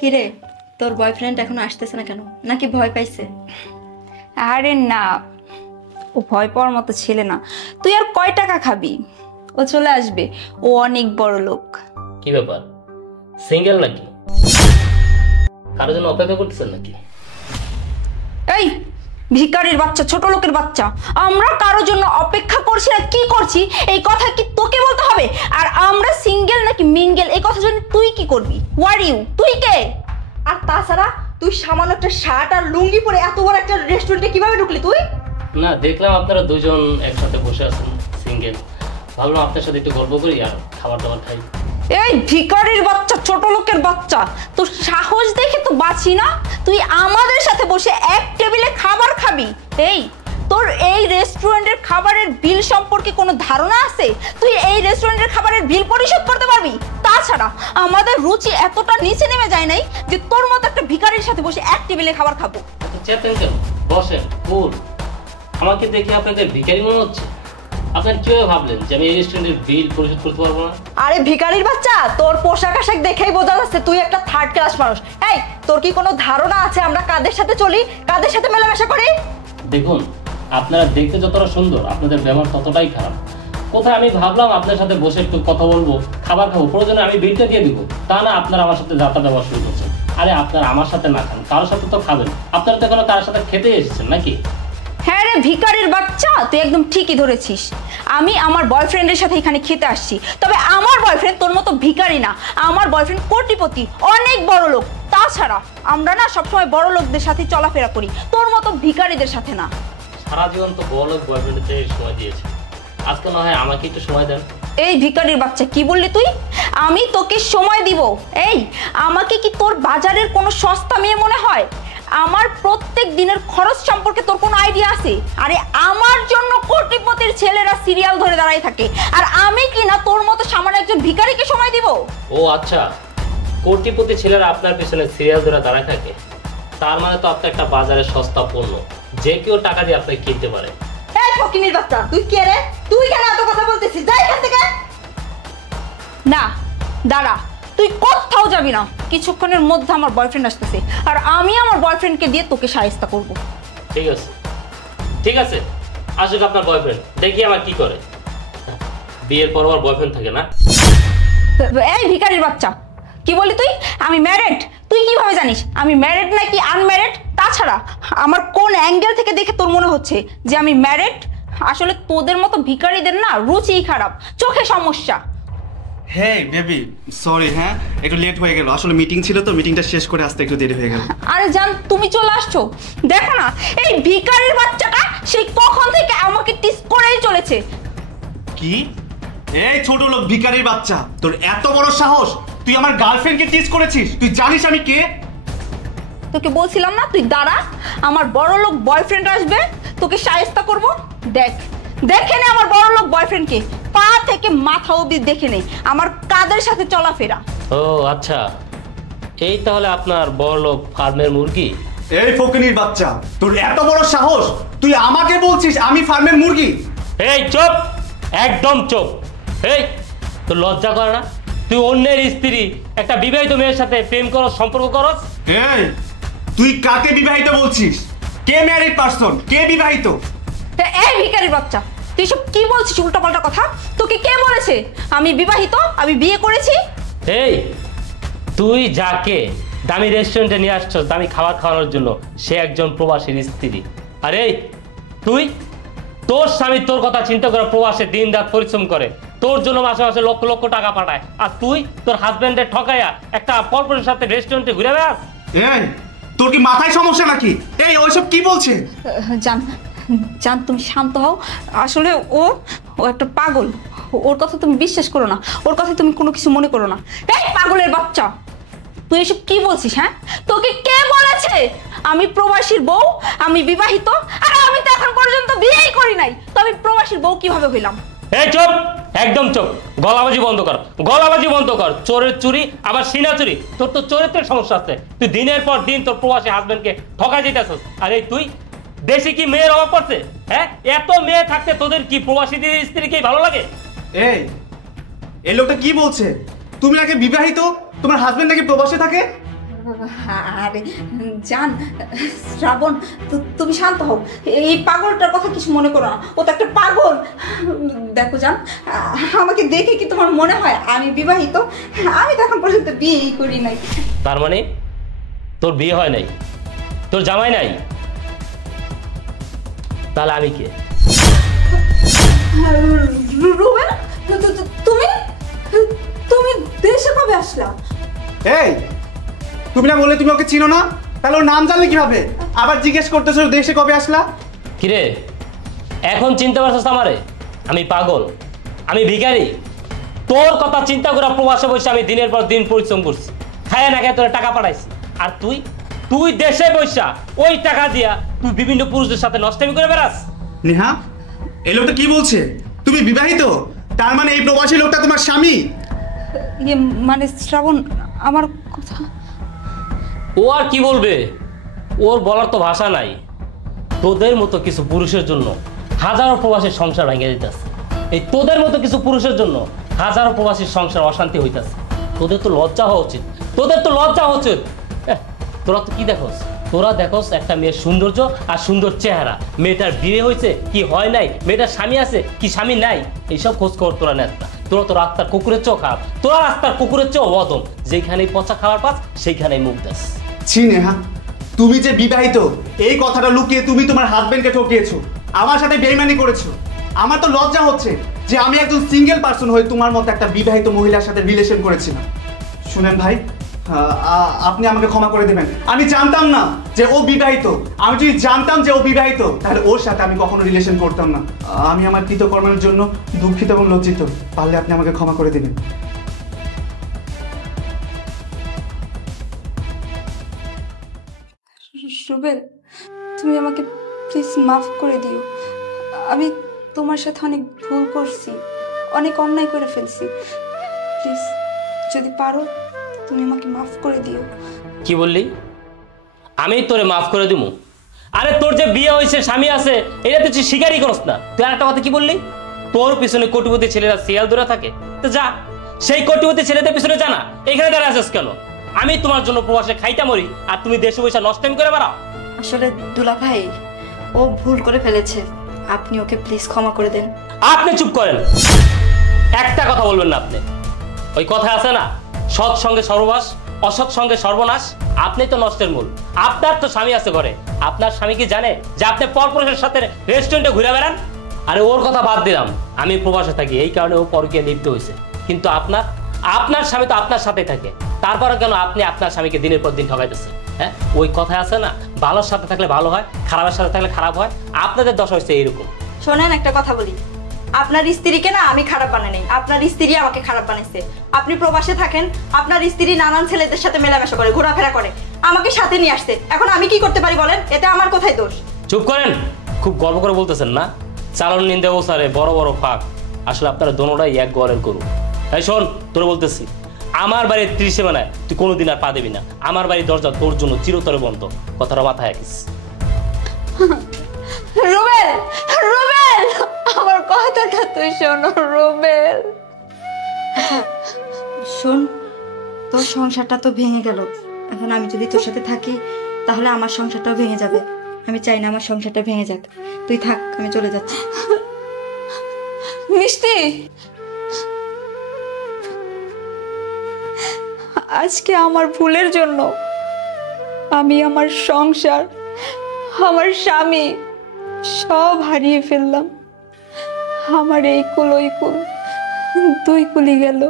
কিরে, তোর বয়ফ্রেন্ড এখনো আসতেছে না কেন? নাকি ভয় পাইছে? আরে না, ও ভয় পাওয়ার মতো ছেলে না। তুই আর কয় টাকা খাবি? ও চলে আসবে, ও অনেক বড় লোক। কি ব্যাপার, সিঙ্গেল নাকি? কারোর জন্য অপেক্ষা করতেছেন নাকি? এই ভিখারির বাচ্চা, ছোট লোকের বাচ্চা, আমরা কারোর জন্য অপেক্ষা করছি না কি করছি এই কথা কি তোকে বলতে হবে? আর আমরা সিঙ্গেল নাকি মিঙ্গেল এই কথা জন্য তুই কি করবি? হোয়াট ইউ, তুই কে? আর তাছাড়া তুই সামান্য একটা শার্ট আর লুঙ্গি পরে এত বড় একটা রেস্টুরেন্টে কিভাবে ঢুকলি তুই? না, দেখলাম আপনারা দুজন একসাথে বসে আছেন সিঙ্গেল, ভাবলাম আপনার সাথে একটু গল্প করি আর খাবার দাবার খাই। এই ভিখারির বাচ্চা, ছোট লোকের বাচ্চা, তোর সাহস দেখে তো বাঁচি না। তুই আমাদের সাথে বসে এক টেবিলে খাবার খাবি? এই তোর এই রেস্টুরেন্টের খাবারের বিল সম্পর্কে কোনো ধারণা আছে? তুই এই রেস্টুরেন্টের খাবারের বিল পরিশোধ করতে পারবি? তাছাড়া আমাদের রুচি এতটা নিচে নেমে যায় নাই যে তোর মতো একটা ভিখারির সাথে বসে এক টেবিলে খাবার খাবো। চেতেন কেন, বসেন। কুল, আমাকে দেখে আপনাদের ভিখারি মনে হচ্ছে? আপনারা কিভাবে ভাবলেন যে আমি এই রেস্টুরেন্টের বিল পরিশোধ করতে পারবো না? আরে ভিখারির বাচ্চা, তোর পোশাক আশাক দেখেই বোঝা যাচ্ছে তুই একটা থার্ড ক্লাস মানুষ। এই, তোর কি কোনো ধারণা আছে আমরা কাদের সাথে চলি, কাদের সাথে মেলামেশা করি? দেখুন, আপনারা দেখতে যতটা সুন্দর, আপনাদের ব্যবহার ততটাই খারাপ। কোথায় আমি ভাবলাম আপনার সাথে বসে একটু কথা বলবো, খাবার খাবো, প্রয়োজনে আমি বিলটা দিয়ে দিব। তা না, আপনারা আমার সাথে যাত্রা ব্যবহার শুরু করছেন। আরে আপনারা আমার সাথে না খান, কারোর সাথে তো খাবেন। আপনারা তো এখনো কারোর সাথে খেতে এসেছেন নাকি? হ্যাঁ রে ভিখারির বাচ্চা, তুই একদম ঠিকই ধরেছিস। আমি আমার বয়ফ্রেন্ডের সাথে এখানে খেতে আসছি, তবে আমার বয়ফ্রেন্ড তোর মতো ভিখারি না। আমার বয়ফ্রেন্ড কোটিপতি, অনেক বড় লোক। তাছাড়া আমরা না সবসময় বড় লোকদের সাথে চলাফেরা করি, তোর মতো ভিখারিদের সাথে না। সারা জীবন তো বড় লোক বয়ফ্রেন্ডের সময় দিয়েছে, আজকে না হয় আমাকে একটু সময় দেন। এই ভিখারির বাচ্চা, কি বললি তুই? আমি তোকে সময় দিব? এই আমাকে কি তোর বাজারের কোনো সস্তা মেয়ে মনে হয়? আমার প্রত্যেক দিনের খরচ সম্পর্কে তোর কোনো আইডিয়া আছে? আরে আমার জন্য কোটিপতির ছেলেরা সিরিয়াল ধরে দাঁড়ায় থাকে, আর আমি কি না তোর মতো সামান্য একজন ভিখারিকে সময় দিব? ও আচ্ছা, কোটিপতি ছেলেরা আপনার পিছনে সিরিয়াল ধরে দাঁড়ায় থাকে, তার মানে তো আপনি একটা বাজারে সস্তা পণ্য, যে কেউ টাকা দিয়ে আপনাকে কিনতে পারে। এই ফকিনির বাচ্চা, তুই কে রে? তুই কেন এত কথা বলতেছিস? যাই এখান থেকে। না দাঁড়া, তুই কোথাও যাবি না। কিছুক্ষণের মধ্যে আমার বয়ফ্রেন্ড আসতেছে, আর আমি আমার বয়ফ্রেন্ডকে দিয়ে তোকে শায়েস্তা করব। ঠিক আছে, ঠিক আছে, আসুক আপনার বয়ফ্রেন্ড, দেখি আমার কি করে। বিয়ের পর আমার বয়ফ্রেন্ড থাকে না? এই ভিখারির বাচ্চা, কি বলি তুই? আমি ম্যারিড? তুই কিভাবে জানিস আমি ম্যারিড নাকি আনম্যারিড? তাছাড়া আমার কোন অ্যাঙ্গেল থেকে দেখে তোর মনে হচ্ছে যে আমি ম্যারিড? আসলে তোদের মতো ভিখারিদের না রুচিই খারাপ, চোখে সমস্যা। হ্যাঁ বেবি, সরি, হ্যাঁ একটু লেট হয়ে গেল, আসলে মিটিং ছিল তো, মিটিংটা শেষ করে আসতে একটু দেরি হয়ে গেল। আরে জান, তুমি চলে আসছো? দেখো না এই ভিখারির বাচ্চাটা সেই কখন থেকে আমাকে টিস করেই চলেছে। কি? এই ছোট লোক ভিখারির বাচ্চা, তোর এত বড় সাহস, তুই আমার গার্লফ্রেন্ডকে টিজ করেছিস? তুই জানিস আমি কে? তোকে বলছিলাম না তুই দাঁড়া, আমার বড় লোক বয়ফ্রেন্ড আসবে, তোকে শায়েস্তা করব। দেখ, দেখে নে আমার বড় লোক বয়ফ্রেন্ডকে, পা থেকে মাথা অবধি দেখে নে আমার কাদের সাথে চলাফেরা। ও আচ্ছা, এই তাহলে আপনার বড় লোক ফার্মের মুরগি? এই ফকিনির বাচ্চা, তোর এত বড় সাহস, তুই আমাকে বলছিস আমি ফার্মের মুরগি? এই চুপ, একদম চুপ। এই তোর লজ্জা করে না? তুই অন্যের স্ত্রী একটা বিবাহিত মেয়ের সাথে প্রেম করস, সম্পর্ক করস? এই তুই কাকে বিবাহিত বলছিস? কে ম্যারিড পারসন, কে বিবাহিত? এই ভিখারির বাচ্চা, তুই সব কি বলছিস উল্টাপাল্টা কথা? তোকে কে বলেছে আমি বিবাহিত, আমি বিয়ে করেছি? এই তুই যাকে দামি রেস্টুরেন্টে নিয়ে আসছস দামি খাবার খাওয়ানোর জন্য, সে একজন প্রবাসীর স্ত্রী। আর এই তুই, তোর স্বামী তোর কথা চিন্তা করে প্রবাসে দিন রাত পরিশ্রম করে, তোর জন্য মাসে মাসে লক্ষ লক্ষ টাকা পাঠায়, আর তুই তোর হাজবেন্ডের ঠকাইয়া একটা পরপুরের সাথে রেস্টুরেন্টে ঘুরে বেড়াস? এই তোর কি মাথায় সমস্যা নাকি? এই ওইসব কি বলছে? জান, জান তুমি শান্ত হও। আসলে ও একটা পাগল, ওর কথা তুমি বিশ্বাস করো না, ওর কথা তুমি কোনো কিছু মনে করো না। এই পাগলের বাচ্চা, তুই এসব কি বলছিস? হ্যাঁ, তোকে কে বলেছে আমি প্রবাসীর বউ, আমি বিবাহিত? আর আমি তো এখন পর্যন্ত বিয়েই করি নাই, তো আমি প্রবাসীর বউ কিভাবে হইলাম? এই চুপ, একদম চুপ, গলাবাজি বন্ধ কর, গলাবাজি বন্ধ কর। চোরের চুরি আবার সিনা চুরি, তোর তো চরিত্রের সমস্যা আছে। তুই দিনের পর দিন তোর প্রবাসী হাজবেন্ডকে ঠকা যেতেছস। আর এই তুই, দেশে কি মেয়ের অভাব পড়ছে? হ্যাঁ, এত মেয়ে থাকতে তোদের কি প্রবাসীদের স্ত্রীকেই ভালো লাগে? এই লোকটা কি বলছে? তুমি নাকি বিবাহিত, তোমার হাজবেন্ড নাকি প্রবাসে থাকে? আরে জান, শ্রাবণ, তুমি শান্ত হও। এই পাগলটার কথা কিছু মনে করো না, ও তো একটা পাগল। দেখো জান, আমাকে দেখে কি তোমার মনে হয় আমি বিবাহিত? আমি তো এখন পর্যন্ত বিয়েই করি নাই। তার মানে তোর বিয়ে হয় নাই, তোর জামাই নাই, তাহলে আমি কে? রুবেল, তুমি তুমি দেশে কবে আসলা? এই তুমি না বললে তুমি ওকে চিনো না, তাহলে ওর নাম জানলে কিভাবে? আবার জিজ্ঞেস করতেছো দেশে কবে আসলা? কিরে এখন চিন্তা করছিস আমারে? আমি পাগল, আমি ভিখারি? তোর কথা চিন্তা করে প্রবাসে বসে আমি দিনের পর দিন পরিশ্রম করছি, খায় না খায় তোর টাকা পাঠাইছি। আর তুই তুই দেশে বসা ওই টাকা দিয়া তুই বিভিন্ন পুরুষদের সাথে নষ্টামি করে বেড়াস। নেহা, এই লোকটা কি বলছে? তুমি বিবাহিত, তার মানে এই প্রবাসী লোকটা তোমার স্বামী? মানে শ্রাবণ, আমার কথা। ও আর কি বলবে, ওর বলার তো ভাষা নাই। তোদের মতো কিছু পুরুষের জন্য হাজারো প্রবাসীর সংসার ভেঙে দিতেছে। এই তোদের মতো কিছু পুরুষের জন্য হাজারো প্রবাসীর সংসার অশান্তি হইতেছে। তোদের তো লজ্জা হওয়া উচিত, তোদের তো লজ্জা হওয়া উচিত। তোরা তো কি দেখোস? তোরা দেখোস একটা মেয়ের সৌন্দর্য আর সুন্দর চেহারা, মেয়েটার বিয়ে হয়েছে কি হয় নাই, মেয়েটার স্বামী আছে কি স্বামী নাই, এইসব খোঁজ খবর তোরা নেস না। তোরা তো রাস্তার কুকুরের চোখ খারাপ, তোরা রাস্তার কুকুরের চোখ অদম, যেখানেই পচা খাওয়ার পাস সেইখানেই মুখ দেস। ছি নেহা, তুমি যে বিবাহিত এই কথাটা লুকিয়ে তুমি তোমার হাজবেন্ডকে ঠকিয়েছো, আমার সাথে বেইমানি করেছো। আমার তো লজ্জা হচ্ছে যে আমি একজন সিঙ্গেল পার্সন হয়ে তোমার মতো একটা বিবাহিত মহিলার সাথে রিলেশন করেছিলাম। শুনেন ভাই, আপনি আমাকে ক্ষমা করে দেবেন। আমি জানতাম না যে ও বিবাহিত। আমি যদি জানতাম যে ও বিবাহিত তাহলে ওর সাথে আমি কখনো রিলেশন করতাম না। আমি আমার কৃতকর্মের জন্য দুঃখিত এবং লজ্জিত। পারলে আপনি আমাকে ক্ষমা করে দেবেন। রুবেল, তুমি আমাকে প্লিজ মাফ করে দিও। আমি তোমার সাথে অনেক ভুল করছি, অনেক অন্যায় করে ফেলছি। প্লিজ যদি পারো তুমি আমাকে মাফ করে দিও। কি বললি? আমি তোরে মাফ করে দিব? আরে তোর যে বিয়ে হয়েছে, স্বামী আছে, এটা তুই স্বীকারই করস না। তুই আর একটা কথা কি বললি? তোর পিছনে কোটিপতি ছেলেরা শিয়াল দৌড়া থাকে, তো যা সেই কোটিপতি ছেলেদের পিছনে জানা। এখানে দাঁড়া আছিস কেন? আমি তোমার জন্য প্রবাসে খাইটা মরি আর তুমি দেশে বসে নষ্টামি করে বেড়াও। আসলে দুলা ভাই, ও ভুল করে ফেলেছে, আপনি ওকে প্লিজ ক্ষমা করে দেন। আপনি চুপ করেন, একটা কথা বলবেন না আপনি। ওই কথা আছে না, সৎ সঙ্গে সর্বনাশ, অসৎ সঙ্গে সর্বনাশ। আপনি তো নষ্টের মূল। আপনার তো স্বামী আছে ঘরে, আপনার স্বামী কি জানে যে আপনি পরপুরুষের সাথে রেস্টুরেন্টে ঘুরে বেড়ান? আরে ওর কথা বাদ দিলাম, আমি প্রবাসে থাকি, এই কারণে ও পরকীয়া লিপ্ত হয়েছে। কিন্তু আপনার স্বামী তো আপনার সাথেই থাকে, তারপরে কেন আপনি আপনার স্বামীকে দিনের পর দিন ঠকাইতেছেন? হ্যাঁ, ওই কথা আছে না, ভালোর সাথে থাকলে ভালো হয়, খারাপের সাথে থাকলে খারাপ হয়। আপনাদের দশা হয়েছে এইরকম। শোনেন, একটা কথা বলি, আপনার স্ত্রীকে না আমি খারাপ বানাই নাই, আপনার স্ত্রী আমাকে খারাপ বানাইছে। আপনি প্রবাসে থাকেন, আপনার স্ত্রী নানান ছেলেদের সাথে মেলামেশা করে, ঘোরাফেরা করে, আমাকে সাথে নিয়ে আসছে। এখন আমি কি করতে পারি বলেন? এতে আমার কোথায় দোষ? চুপ করেন, খুব গর্ব করে বলতেছেন না? চালন নিন্দে ওসারে বড় বড় ফাঁক। আসলে আপনারা দোনোটাই এক গড়ের গরু। তাই শোন, তোর বলতেছি, আমার বাড়ির 30 সীমানায় তুই কোনোদিন আর পা দেবি না। আমার বাড়ির দরজা তোর জন্য চিরতরে বন্ধ, কথাটা মাথায় রাখিস। রুবেল, রুবেল, আমার কথাটা তুই শোনো রুবেল। শোন, তোর সংসারটা তো ভেঙে গেল, এখন আমি যদি তোর সাথে থাকি তাহলে আমার সংসারটাও ভেঙে যাবে। আমি চাই না আমার সংসারটা ভেঙে যাক, তুই থাক, আমি চলে যাচ্ছি। মিষ্টি, আজকে আমার ভুলের জন্য আমি আমার সংসার, আমার স্বামী সব হারিয়ে ফেললাম। আমার এই কুল ওই কুল, দুই কুলি গেল।